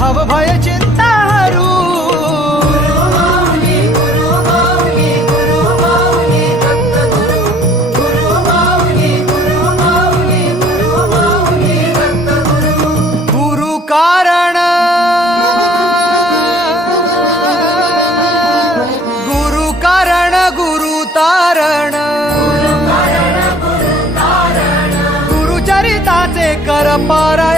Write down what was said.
भव भय चिंता हरू गुरु कारण गुरु तारण गुरुचरिताचे कर पारायण